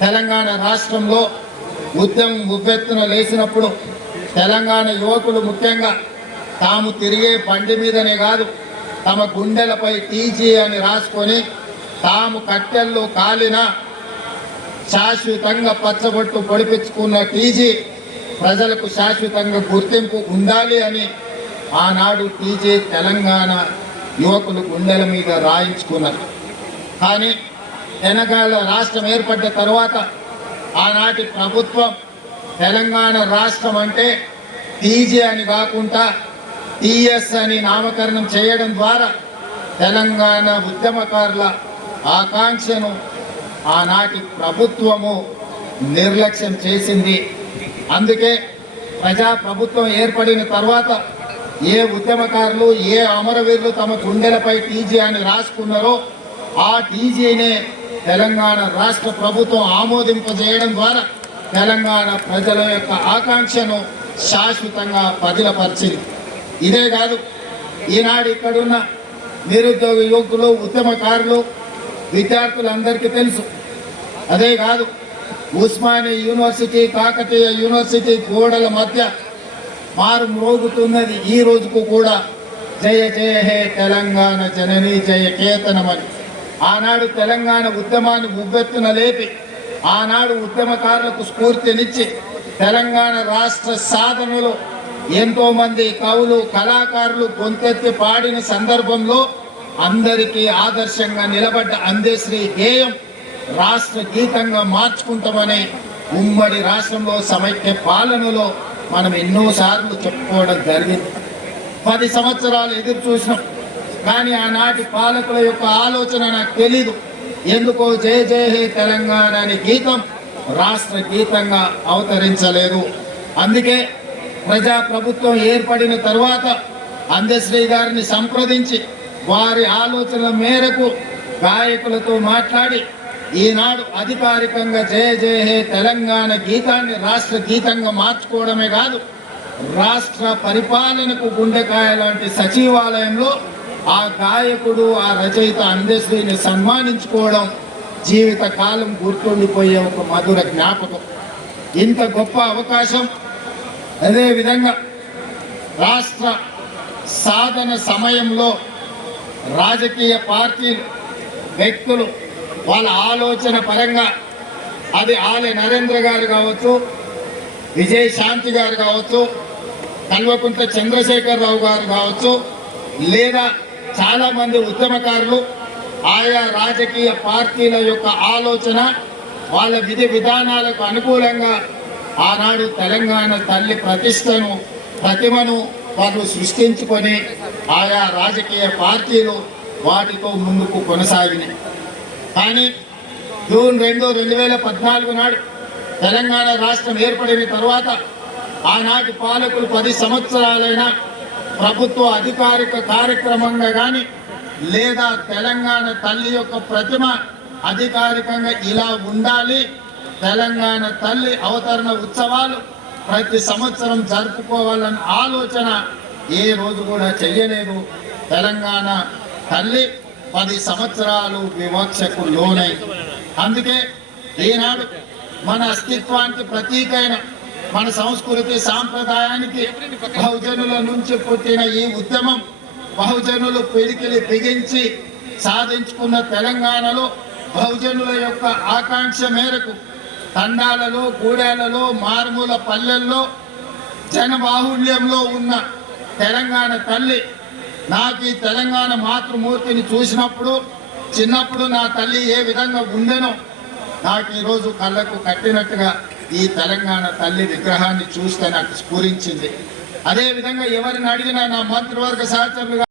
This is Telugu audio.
తెలంగాణ రాష్ట్రంలో ఉద్యమం ఉవ్వెత్తున లేచినప్పుడు తెలంగాణ యువకులు ముఖ్యంగా తాము తిరిగే బండి మీదనే కాదు తమ గుండెలపై టీజీ అని రాసుకొని తాము కట్టెల్లో కాలిన శాశ్వతంగా పచ్చబొట్టు పొడిపించుకున్న టీజీ ప్రజలకు శాశ్వతంగా గుర్తింపు ఉండాలి అని ఆనాడు టీజీ తెలంగాణ యువకులు గుండెల మీద రాయించుకున్నారు. కానీ వెనకాల రాష్ట్రం ఏర్పడ్డ తర్వాత ఆనాటి ప్రభుత్వం తెలంగాణ రాష్ట్రం అంటే టీజే అని కాకుండా టీఎస్ అని నామకరణం చేయడం ద్వారా తెలంగాణ ఉద్యమకారుల ఆకాంక్షను ఆనాటి ప్రభుత్వము నిర్లక్ష్యం చేసింది. అందుకే ప్రజా ప్రభుత్వం ఏర్పడిన తర్వాత ఏ ఉద్యమకారులు ఏ అమరవీరులు తమ గుండెలపై టీజీ అని రాసుకున్నారో ఆ టీజీనే తెలంగాణ రాష్ట్ర ప్రభుత్వం ఆమోదింపజేయడం ద్వారా తెలంగాణ ప్రజల యొక్క ఆకాంక్షను శాశ్వతంగా బదిలపరిచింది ఇదే కాదు ఈనాడు ఇక్కడున్న నిరుద్యోగ యువకులు ఉద్యమకారులు విద్యార్థులందరికీ తెలుసు. అదే కాదు ఉస్మానియా యూనివర్సిటీ కాకతీయ యూనివర్సిటీ గోడల మధ్య మారు మ్రోగుతున్నది ఈ రోజుకు కూడా. జయ జయ హే తెలంగాణ జనని జయ కేతనమని. ఆనాడు తెలంగాణ ఉద్యమాన్ని ఉవ్వెత్తున లేపి ఆనాడు ఉద్యమకారులకు స్ఫూర్తినిచ్చి తెలంగాణ రాష్ట్ర సాధనలో ఎంతో మంది కవులు కళాకారులు గొంతెత్తి పాడిన సందర్భంలో అందరికీ ఆదర్శంగా నిలబడ్డ అందేశ్రీ గేయం రాష్ట్ర గీతంగా మార్చుకుంటామని ఉమ్మడి రాష్ట్రంలో సమైక్య పాలనలో మనం ఎన్నోసార్లు చెప్పుకోవడం జరిగింది. పది సంవత్సరాలు ఎదురు చూసినాం. కానీ ఆనాటి పాలకుల యొక్క ఆలోచన నాకు తెలీదు. ఎందుకో జయ జయ హే తెలంగాణ అనే గీతం రాష్ట్ర గీతంగా అవతరించలేదు. అందుకే ప్రజా ప్రభుత్వం ఏర్పడిన తర్వాత అందశ్రీ గారిని సంప్రదించి వారి ఆలోచనల మేరకు గాయకులతో మాట్లాడి ఈనాడు అధికారికంగా జయ జయ హే తెలంగాణ గీతాన్ని రాష్ట్ర గీతంగా మార్చుకోవడమే కాదు రాష్ట్ర పరిపాలనకు గుండెకాయ లాంటి సచివాలయంలో ఆ గాయకుడు ఆ రచయిత అందశ్రీని సన్మానించుకోవడం జీవిత కాలం గుర్తుండిపోయే ఒక మధుర జ్ఞాపకం. ఇంత గొప్ప అవకాశం అదేవిధంగా రాష్ట్ర సాధన సమయంలో రాజకీయ పార్టీలు వ్యక్తులు వాళ్ళ ఆలోచన పరంగా అది ఆలయ నరేంద్ర గారు కావచ్చు విజయశాంతి గారు కావచ్చు కల్వకుంట్ల చంద్రశేఖరరావు గారు కావచ్చు లేదా చాలామంది ఉద్యమకారులు ఆయా రాజకీయ పార్టీల యొక్క ఆలోచన వాళ్ళ విధి విధానాలకు అనుకూలంగా ఆనాడు తెలంగాణ తల్లి ప్రతిష్టను ప్రతిమను వాళ్ళు సృష్టించుకొని ఆయా రాజకీయ పార్టీలు వాటితో ముందుకు కొనసాగినాయి. కానీ జూన్ రెండు రెండు వేల పద్నాలుగు నాడు తెలంగాణ రాష్ట్రం ఏర్పడిన తర్వాత ఆనాటి పాలకులు పది సంవత్సరాలైనా ప్రభుత్వ అధికారిక కార్యక్రమంగా కానీ లేదా తెలంగాణ తల్లి యొక్క ప్రతిమ అధికారికంగా ఇలా ఉండాలి. తెలంగాణ తల్లి అవతరణ ఉత్సవాలు ప్రతి సంవత్సరం జరుపుకోవాలన్న ఆలోచన ఏ రోజు కూడా చెయ్యలేదు. తెలంగాణ తల్లి పది సంవత్సరాలు వివక్షకు లోనై. అందుకే ఈనాడు మన అస్తిత్వానికి ప్రతీకైన మన సంస్కృతి సాంప్రదాయానికి బహుజనుల నుంచి పుట్టిన ఈ ఉద్యమం బహుజనులు పిడికిలి బిగించి సాధించుకున్న తెలంగాణలో బహుజనుల యొక్క ఆకాంక్ష మేరకు తండాలలో గూడాలలో మారుమూల పల్లెల్లో జనబాహుళ్యంలో ఉన్న తెలంగాణ తల్లి నాకు ఈ తెలంగాణ మాతృమూర్తిని చూసినప్పుడు చిన్నప్పుడు నా తల్లి ఏ విధంగా ఉండెనో నాకు ఈరోజు కళ్ళకు కట్టినట్టుగా ఈ తెలంగాణ తల్లి విగ్రహాన్ని చూస్తే నాకు స్ఫూరించింది. అదేవిధంగా ఎవరిని అడిగినా నా మంత్రివర్గ సహచరులుగా